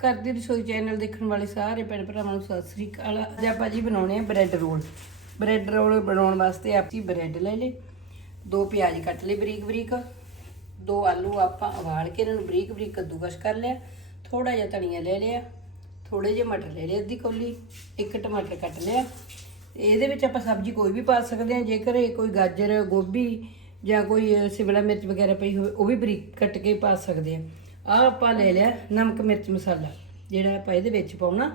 ਘਰ ਦੀ ਰਸੋਈ ਚੈਨਲ ਦੇਖਣ ਵਾਲੇ ਸਾਰੇ ਭੈਣ ਭਰਾਵਾਂ ਨੂੰ ਸਤਿ ਸ੍ਰੀ ਅਕਾਲ। ਅੱਜ ਆਪਾਂ ਜੀ ਬਣਾਉਣੇ ਆ ਬ੍ਰੈਡ ਰੋਲ ਬ੍ਰੈਡ ਰੋਲ ਬਣਾਉਣ ਵਾਸਤੇ ਆਪ ਜੀ ਬ੍ਰੈਡ ਲੈ ਲਏ। ਦੋ ਪਿਆਜ਼ ਕੱਟ ਲਏ ਬਰੀਕ ਬਰੀਕ। ਦੋ ਆਲੂ ਆਪਾਂ ਉਬਾਲ ਕੇ ਇਹਨਾਂ ਨੂੰ ਬਰੀਕ ਬਰੀਕ ਕੱਦੂਕਸ ਕਰ ਲਿਆ। ਥੋੜਾ ਜਿਹਾ ਧਨੀਆ ਲੈ ਲਿਆ। ਥੋੜੇ ਜਿਹੇ ਮਟਰ ਲੈ ਲਏ ਅੱਧੀ ਕੌਲੀ। ਇੱਕ ਟਮਾਟਰ ਕੱਟ ਲਿਆ। ਇਹਦੇ ਵਿੱਚ ਆਪਾਂ ਸਬਜ਼ੀ ਕੋਈ ਵੀ ਪਾ ਸਕਦੇ ਹਾਂ। ਜੇਕਰ ਇਹ ਕੋਈ ਗਾਜਰ, ਗੋਭੀ ਜਾਂ ਕੋਈ ਸ਼ਿਮਲਾ ਮਿਰਚ ਵਗੈਰਾ ਪਈ ਹੋਵੇ, ਉਹ ਵੀ ਬਰੀਕ ਕੱਟ ਕੇ ਪਾ ਸਕਦੇ ਹਾਂ। ਆਹ ਆਪਾਂ ਲੈ ਲਿਆ ਨਮਕ ਮਿਰਚ ਮਸਾਲਾ, ਜਿਹੜਾ ਆਪਾਂ ਇਹਦੇ ਵਿੱਚ ਪਾਉਣਾ।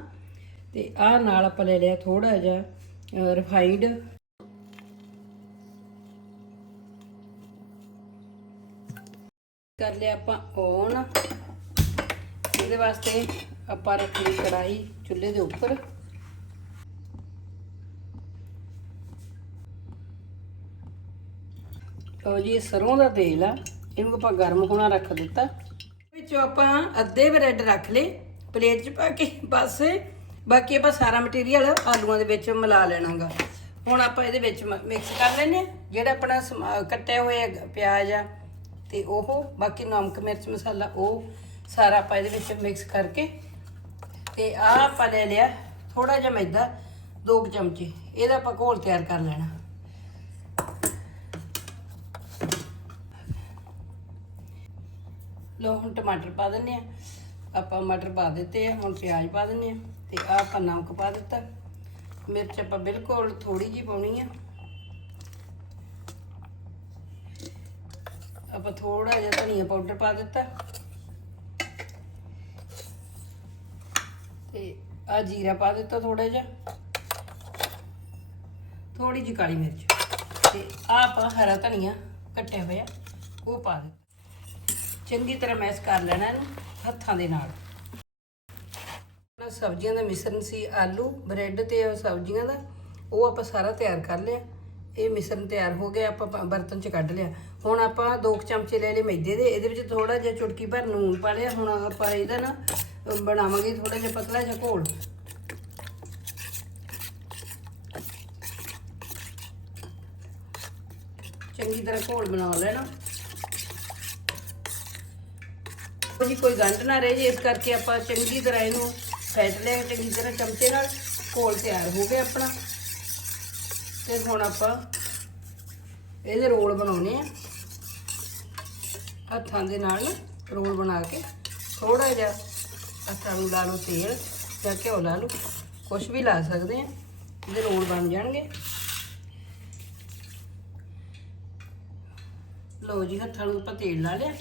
ਤੇ ਆਹ ਨਾਲ ਆਪਾਂ ਲੈ ਲਿਆ ਥੋੜਾ ਜਿਹਾ ਰਿਫਾਈਂਡ ਕਰ ਲਿਆ ਆਪਾਂ ਔਨ ਇਹਦੇ ਵਾਸਤੇ ਆਪਾਂ ਰੱਖ ਲਈ ਕੜਾਈ ਚੁੱਲ੍ਹੇ ਦੇ ਉੱਪਰ। ਲਓ ਜੀ, ਇਹ ਸਰੋਂ ਦਾ ਤੇਲ ਆ। ਇਹਨੂੰ ਆਪਾਂ ਗਰਮ ਹੋਣਾ ਰੱਖ ਦਿੱਤਾ। ਵਿੱਚੋਂ ਆਪਾਂ ਅੱਧੇ ਬ੍ਰੈਡ ਰੱਖ ਲਏ, ਪਲੇਟ 'ਚ ਪਾ ਕੇ, ਬਸ। ਬਾਕੀ ਆਪਾਂ ਸਾਰਾ ਮਟੀਰੀਅਲ ਆਲੂਆਂ ਦੇ ਵਿੱਚ ਮਿਲਾ ਲੈਣਾਗਾ। ਹੁਣ ਆਪਾਂ ਇਹਦੇ ਵਿੱਚ ਮਿਕਸ ਕਰ ਲੈਨੇ ਆ ਜਿਹੜਾ ਆਪਣਾ ਸਮਾ- ਕੱਟਿਆ ਹੋਇਆ ਪਿਆਜ਼ ਆ ਤੇ ਉਹ, ਬਾਕੀ ਨਮਕ, ਮਿਰਚ, ਮਸਾਲਾ, ਉਹ ਸਾਰਾ ਆਪਾਂ ਇਹਦੇ ਵਿੱਚ ਮਿਕਸ ਕਰਕੇ ਤੇ ਆਹ ਆਪਾਂ ਲੈ ਲਿਆ ਥੋੜਾ ਜਿਹਾ ਮੈਦਾ, ਦੋ ਕੁ ਚਮਚੇ। ਇਹਦਾ ਆਪਾਂ ਘੋਲ ਤਿਆਰ ਕਰ ਲੈਣਾ। ਲੋ ਹੁਣ ਟਮਾਟਰ ਪਾ ਦਿੰਨੇ ਆ ਆਪਾਂ ਮਟਰ ਪਾ ਦਿੱਤੇ ਆ, ਹੁਣ ਪਿਆਜ਼ ਪਾ ਦਿੰਨੇ ਆ ਤੇ ਆਹ ਆਪਾਂ ਨਮਕ ਪਾ ਦਿੱਤਾ। ਮਿਰਚ ਆਪਾਂ ਬਿਲਕੁਲ ਥੋੜੀ ਜੀ ਪਾਉਣੀ ਆ। ਆਪਾਂ ਥੋੜਾ ਜਿਹਾ ਧਨੀਆ ਪਾਊਡਰ ਪਾ ਦਿੱਤਾ। ਤੇ ਆ ਜੀਰਾ ਪਾ ਦਿੱਤਾ ਥੋੜਾ ਜਿਹਾ। ਥੋੜੀ ਜਿਹੀ ਕਾਲੀ ਮਿਰਚ। ਤੇ ਆ ਆਪਾਂ ਹਰਾ ਧਨੀਆ ਕੱਟਿਆ ਹੋਇਆ, ਉਹ ਪਾ ਦਿੱਤਾ। ਚੰਗੀ ਤਰ੍ਹਾਂ ਮੈਸ਼ ਕਰ ਲੈਣਾ ਇਹਨੂੰ ਹੱਥਾਂ ਦੇ ਨਾਲ। ਸਬਜ਼ੀਆਂ ਦਾ ਮਿਸ਼ਰਣ ਸੀ ਆਲੂ, ਬ੍ਰੈਡ ਤੇ ਸਬਜ਼ੀਆਂ ਦਾ, ਉਹ ਆਪਾਂ ਸਾਰਾ ਤਿਆਰ ਕਰ ਲਿਆ। ਇਹ ਮਿਸ਼ਰਣ ਤਿਆਰ ਹੋ ਗਿਆ, ਆਪਾਂ ਬਰਤਨ 'ਚ ਕੱਢ ਲਿਆ। ਹੁਣ ਆਪਾਂ ਦੋ ਕੁ ਚਮਚੇ ਲੈ ਲਏ ਮੈਦੇ ਦੇ, ਇਹਦੇ ਵਿੱਚ ਥੋੜਾ ਜਿਹਾ ਚੁਟਕੀ ਭਰ ਨੂਨ ਪਾ ਲਿਆ। ਹੁਣ ਆਪਾਂ ਇਹਦਾ ਨਾ ਬਣਾਵਾਂਗੇ ਥੋੜਾ ਜਿਹਾ ਪਤਲਾ ਜਿਹਾ ਘੋਲ। ਚੰਗੀ ਤਰ੍ਹਾਂ ਘੋਲ ਬਣਾ ਲੈਣਾ। ਜੀ ਕੋਈ ਗੰਢ ਨਾ ਰਹੇ ਜੇ, ਇਸ ਕਰਕੇ ਆਪਾਂ ਚੰਗੀ ਤਰ੍ਹਾਂ ਇਹਨੂੰ ਫੈਟ ਲਿਆ ਚੰਗੀ ਤਰ੍ਹਾਂ ਚਮਚੇ ਨਾਲ ਘੋਲ ਤਿਆਰ ਹੋ ਗਿਆ ਆਪਣਾ। ਤੇ ਹੁਣ ਆਪਾਂ ਇਹਦੇ ਰੋਲ ਬਣਾਉਣੇ ਆ। ਹੱਥਾਂ ਦੇ ਨਾਲ ਰੋਲ ਬਣਾ ਕੇ ਥੋੜਾ ਜਿਹਾ ਹੱਥਾਂ ਨੂੰ ਲਾ ਲਓ ਤੇਲ ਜਾਂ ਘਿਓ ਲਾ ਲਓ ਕੁਝ ਵੀ ਲਾ ਸਕਦੇ ਆ। ਇਹਦੇ ਰੋਲ ਬਣ ਜਾਣਗੇ। ਲਓ ਜੀ, ਹੱਥਾਂ ਨੂੰ ਆਪਾਂ ਤੇਲ ਲਾ ਲਿਆ।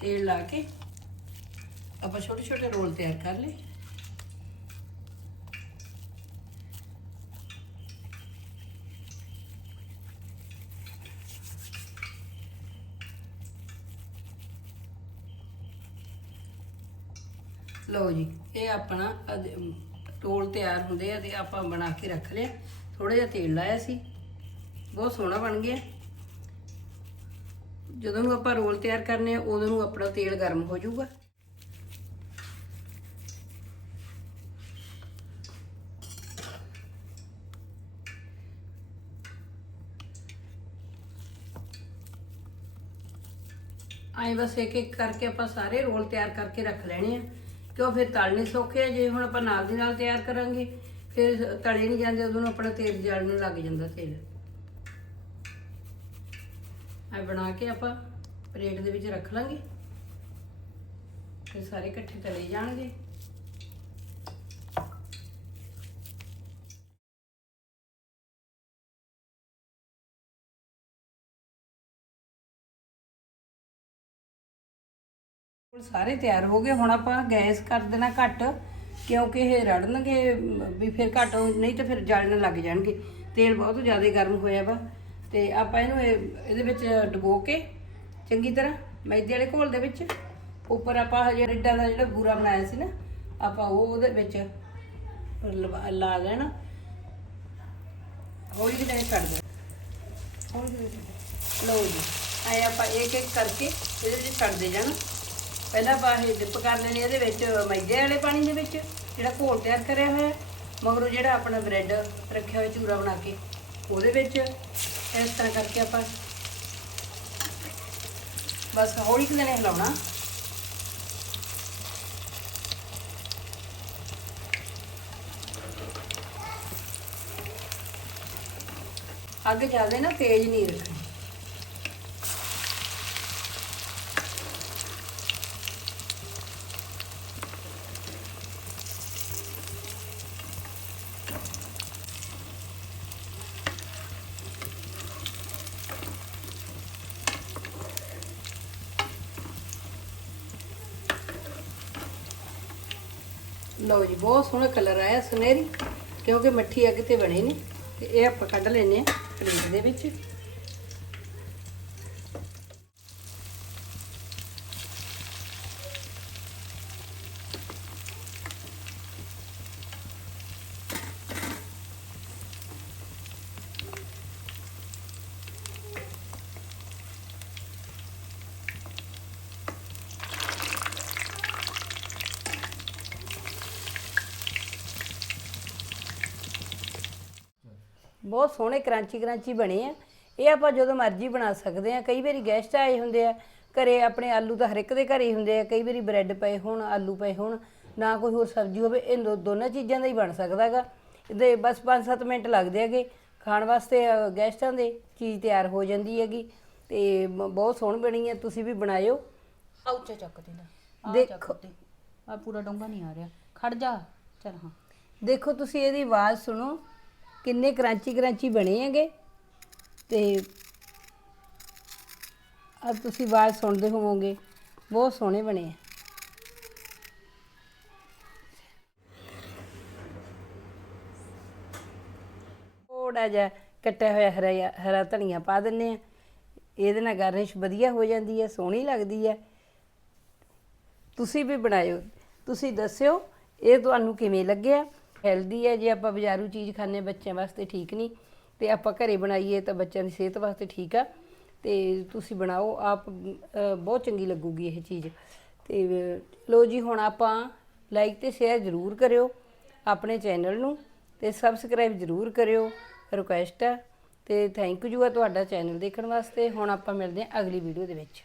ਤੇਲ ਲਾ ਕੇ ਆਪਾਂ ਛੋਟੇ ਛੋਟੇ ਰੋਲ ਤਿਆਰ ਕਰ ਲਏ। ਲਓ ਜੀ, ਇਹ ਆਪਣਾ ਅਦ- ਰੋਲ ਤਿਆਰ ਹੁੰਦੇ ਆ ਤੇ ਆਪਾਂ ਬਣਾ ਕੇ ਰੱਖ ਲਿਆ ਥੋੜਾ ਜਿਹਾ ਤੇਲ ਲਾਇਆ ਸੀ, ਬਹੁਤ ਸੋਹਣਾ ਬਣ ਗਿਆ। ਜਦੋਂ ਨੂੰ ਆਪਾਂ ਰੋਲ ਤਿਆਰ ਕਰਨੇ ਆ, ਉਦੋਂ ਨੂੰ ਆਪਣਾ ਤੇਲ ਗਰਮ ਹੋ ਜਾਊਗਾ। ਐਂ ਬਸ ਇੱਕ ਇੱਕ ਕਰਕੇ ਆਪਾਂ ਸਾਰੇ ਰੋਲ ਤਿਆਰ ਕਰਕੇ ਰੱਖ ਲੈਣੇ ਆ। ਕਿਉਂ ਫਿਰ ਤਲਨੇ ਸੌਖੇ ਆ? ਜੇ ਹੁਣ ਆਪਾਂ ਨਾਲ ਦੀ ਨਾਲ ਤਿਆਰ ਕਰਾਂਗੇ, ਫਿਰ ਤਲੇ ਨਹੀਂ ਜਾਂਦੇ, ਉਦੋਂ ਨੂੰ ਆਪਣਾ ਤੇਲ ਜਲਣ ਲੱਗ ਜਾਂਦਾ ਤੇਲ। ਆ ਬਣਾ ਕੇ ਆਪਾਂ ਪਲੇਟ ਦੇ ਵਿੱਚ ਰੱਖ ਲਾਂਗੇ। ਫਿਰ ਸਾਰੇ ਇਕੱਠੇ ਤਲੇ ਜਾਣਗੇ। ਸਾਰੇ ਤਿਆਰ ਹੋ ਗਏ। ਹੁਣ ਆਪਾਂ ਗੈਸ ਕਰ ਦੇਣਾ ਘੱਟ, ਕਿਉਂਕਿ ਇਹ ਰੜਨਗੇ, ਵੀ ਫਿਰ ਘੱਟ ਨਹੀਂ ਤਾਂ ਫਿਰ ਜਲਣ ਲੱਗ ਜਾਣਗੇ। ਤੇਲ ਬਹੁਤ ਜ਼ਿਆਦਾ ਗਰਮ ਹੋਇਆ ਵਾ। ਤੇ ਆਪਾਂ ਇਹਨੂੰ ਇਹਦੇ ਵਿੱਚ ਡੁਬੋ ਕੇ ਚੰਗੀ ਤਰ੍ਹਾਂ ਮੈਦੇ ਵਾਲੇ ਘੋਲ ਦੇ ਵਿੱਚ, ਉੱਪਰ ਆਪਾਂ ਹਜੇ ਰਿੱਡਾ ਦਾ ਜਿਹੜਾ ਬੂਰਾ ਬਣਾਇਆ ਸੀ ਨਾ, ਆਪਾਂ ਉਹ ਉਹਦੇ ਵਿੱਚ ਲਾ ਲੈਣਾ। ਹੌਲੀ ਜਿਹੀ ਛੱਡ ਦੇ ਹੌਲੀ ਜਿਹੀ ਲਓ ਜੀ, ਆਏ ਆਪਾਂ ਇੱਕ ਇੱਕ ਕਰਕੇ ਇਹਦੇ ਵਿੱਚ ਛੱਡਦੇ ਜਾਣਾ। ਪਹਿਲਾਂ ਆਪਾਂ ਇਹ ਡਿਪ ਕਰ ਲੈਣੇ ਇਹਦੇ ਵਿੱਚ ਮੈਦੇ ਵਾਲੇ ਪਾਣੀ ਦੇ ਵਿੱਚ, ਜਿਹੜਾ ਘੋਲ ਤਿਆਰ ਕਰਿਆ ਹੋਇਆ, ਮਗਰੋਂ ਜਿਹੜਾ ਆਪਣਾ ਬ੍ਰੈਡ ਰੱਖਿਆ ਹੋਇਆ ਚੂਰਾ ਬਣਾ ਕੇ, ਉਹਦੇ ਵਿੱਚ ਇਸ ਤਰ੍ਹਾਂ ਕਰਕੇ ਆਪਾਂ ਬਸ ਹੌਲੀ ਕਿ ਨੇ ਹਿਲਾਉਣਾ ਅੱਗ ਜ਼ਿਆਦਾ ਨਾ, ਤੇਜ਼ ਨਹੀਂ ਰੱਖਣੀ। ਲਓ ਜੀ, ਬਹੁਤ ਸੋਹਣਾ ਕਲਰ ਆਇਆ ਸੁਨਹਿਰੀ, ਕਿਉਂਕਿ ਮੱਠੀ ਅੱਗ ਤੇ ਬਣੇ ਨੇ ਤੇ ਇਹ ਆਪਾਂ ਕੱਢ ਲੈਨੇ ਆ ਪਲੇਟ ਦੇ ਵਿੱਚ। ਬਹੁਤ ਸੋਹਣੇ ਕਰਾਂਚੀ ਕਰਾਂਚੀ ਬਣੇ ਆ। ਇਹ ਆਪਾਂ ਜਦੋਂ ਮਰਜ਼ੀ ਬਣਾ ਸਕਦੇ ਆ। ਕਈ ਵਾਰੀ ਗੈਸਟ ਆਏ ਹੁੰਦੇ ਆ ਘਰੇ ਆਪਣੇ ਆਲੂ ਤਾਂ ਹਰ ਇੱਕ ਦੇ ਘਰੇ ਹੀ ਹੁੰਦੇ ਆ। ਕਈ ਵਾਰੀ ਬ੍ਰੈਡ ਪਏ ਹੋਣ ਆਲੂ ਪਏ ਹੋਣ ਨਾ ਕੋਈ ਹੋਰ ਸਬਜ਼ੀ ਹੋਵੇ ਇਹ ਦੋ- ਦੋਨਾਂ ਚੀਜ਼ਾਂ ਦਾ ਹੀ ਬਣ ਸਕਦਾਗਾ ਇਹਦੇ ਬਸ 5-7 ਮਿੰਟ ਲੱਗਦੇ ਹੈਗੇ। ਖਾਣ ਵਾਸਤੇ ਅ, ਗੈਸਟਾਂ ਦੇ ਚੀਜ਼ ਤਿਆਰ ਹੋ ਜਾਂਦੀ ਹੈਗੀ। ਤੇ ਮ- ਬਹੁਤ ਸੋਹਣੀ ਬਣੀ ਹੈ ਤੁਸੀਂ ਵੀ ਬਣਾਇਓ। ਆਉਚਾ ਚੱਕ ਦੇ ਆ ਦੇਖੋ। ਆ ਪੂਰਾ ਡੋਂਗਾ ਨਹੀਂ ਆ ਰਿਹਾ। ਖੜ ਜਾ। ਚਲ ਹਾਂ। ਦੇਖੋ ਤੁਸੀਂ ਇਹਦੀ ਆਵਾਜ਼ ਸੁਣੋ। ਕਿੰਨੇ ਕਰਾਂਚੀ ਕਰਾਂਚੀ ਬਣੇ ਹੈਗੇ। ਤੇ ਆ ਤੁਸੀਂ ਆਵਾਜ਼ ਸੁਣਦੇ ਹੋਵੋਗੇ, ਬਹੁਤ ਸੋਹਣੇ ਬਣੇ ਆ। ਥੋੜਾ ਜਿਹਾ ਕੱਟਿਆ ਹੋਇਆ ਹਰਾ ਹਰਾ ਧਨੀਆ ਪਾ ਦਿੰਨੇ ਆ। ਇਹਦੇ ਨਾਲ ਗਾਰਨਿਸ਼ ਵਧੀਆ ਹੋ ਜਾਂਦੀ ਹੈ ਸੋਹਣੀ ਲੱਗਦੀ ਹੈ ਤੁਸੀਂ ਵੀ ਬਣਾਇਓ, ਤੁਸੀਂ ਦੱਸਿਓ, ਇਹ ਤੁਹਾਨੂੰ ਕਿਵੇਂ ਲੱਗਿਆ? ਹੈਲਦੀ ਹੈ ਜੇ ਆਪਾਂ ਬਾਜ਼ਾਰੂ ਚੀਜ਼ ਖਾਣੇ ਬੱਚਿਆਂ ਵਾਸਤੇ ਠੀਕ ਨਹੀਂ ਤੇ ਆਪਾਂ ਘਰੇ ਬਣਾਈਏ ਤਾਂ ਬੱਚਿਆਂ ਦੀ ਸਿਹਤ ਵਾਸਤੇ ਠੀਕ ਆ ਤੇ ਤੁਸੀਂ ਬਣਾਓ ਆਪ ਅ, ਬਹੁਤ ਚੰਗੀ ਲੱਗੂਗੀ ਇਹ ਚੀਜ਼। ਤੇ ਅ, ਲੋ ਜੀ ਹੁਣ ਆਪਾਂ ਲਾਈਕ ਤੇ ਸ਼ੇਅਰ ਜ਼ਰੂਰ ਕਰਿਓ ਆਪਣੇ ਚੈਨਲ ਨੂੰ ਤੇ ਸਬਸਕ੍ਰਾਈਬ ਜ਼ਰੂਰ ਕਰਿਓ ਰਿਕੁਐਸਟ ਹੈ ਤੇ ਥੈਂਕ ਯੂ ਆ ਤੁਹਾਡਾ ਚੈਨਲ ਦੇਖਣ ਵਾਸਤੇ ਹੁਣ ਆਪਾਂ ਮਿਲਦੇ ਹਾਂ ਅਗਲੀ ਵੀਡੀਓ ਦੇ ਵਿੱਚ।